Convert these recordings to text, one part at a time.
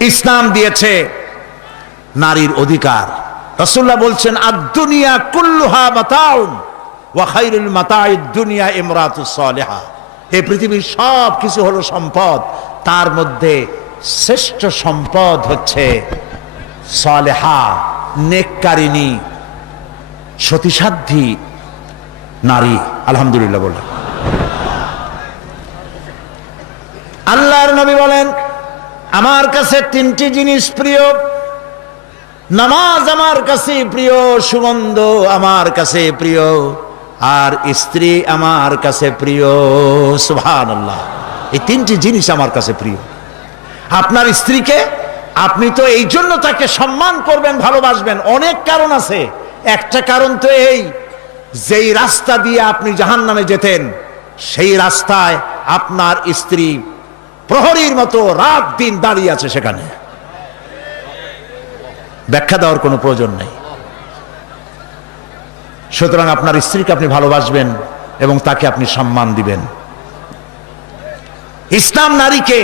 ইসলাম দিয়েছে নারীর অধিকার। রাসূলুল্লাহ বলছেন, আদ-দুনিয়া কুল্লুহা মাতাউন ওয়া খায়রুল মাতাইদ দুনিয়া ইমরাতুস সালিহা। এই পৃথিবীর সব কিছু হলো সম্পদ, তার মধ্যে শ্রেষ্ঠ সম্পদ হচ্ছে সালেহা, নেককারিনী, সতীসাধ্যী নারী। আলহামদুলিল্লাহ বলেন। আল্লাহর নবী বলেন, আমার কাছে তিনটি জিনিস প্রিয়, নামাজ আমার কাছে প্রিয়, সুগন্ধ আমার কাছে প্রিয়, আর স্ত্রী আমার কাছে প্রিয়। সুবহানাল্লাহ। এই তিনটি জিনিস আমার কাছে প্রিয়। আপনার স্ত্রীকে আপনি তো এই জন্য তাকে সম্মান করবেন, ভালোবাসবেন, অনেক কারণ আছে। একটা কারণ তো এই, যেই রাস্তা দিয়ে আপনি জাহান্নামে যেতেন সেই রাস্তায় আপনার স্ত্রী প্রহরীর মতো রাত দিন দাঁড়িয়ে আছে, সেখানে ব্যাখ্যা দেওয়ার কোনো প্রয়োজন নেই। সুতরাং আপনার স্ত্রীকে আপনি ভালোবাসবেন এবং তাকে আপনি সম্মান দিবেন। ইসলাম নারীকে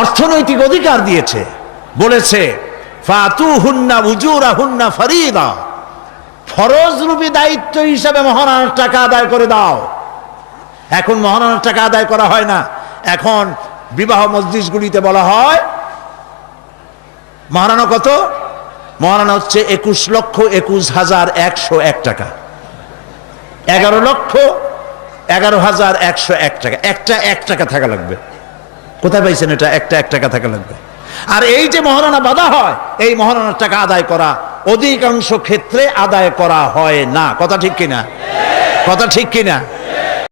অর্থনৈতিক অধিকার দিয়েছে, বলেছে ফাতুহুন্না উজুরাহুন্না ফরিদা, ফরজ রূপী দায়িত্ব হিসাবে মহারণার টাকা আদায় করে দাও। এখন মহারণার টাকা আদায় করা হয় না, এখন বিবাহ মজলিসগুলিতে বলা হয় মহারণা কত? মহারণা হচ্ছে 21,21,101 টাকা, 11,11,101 টাকা। একটা 1 টাকা থাকা লাগবে। কোথায় পাইছেন এটা? একটা 1 টাকা থাকা লাগবে। আর এই যে মহারণা বাঁধা হয়, এই মহারণার টাকা আদায় করা অধিকাংশ ক্ষেত্রে আদায় করা হয় না। কথা ঠিক কিনা? কথা ঠিক কিনা?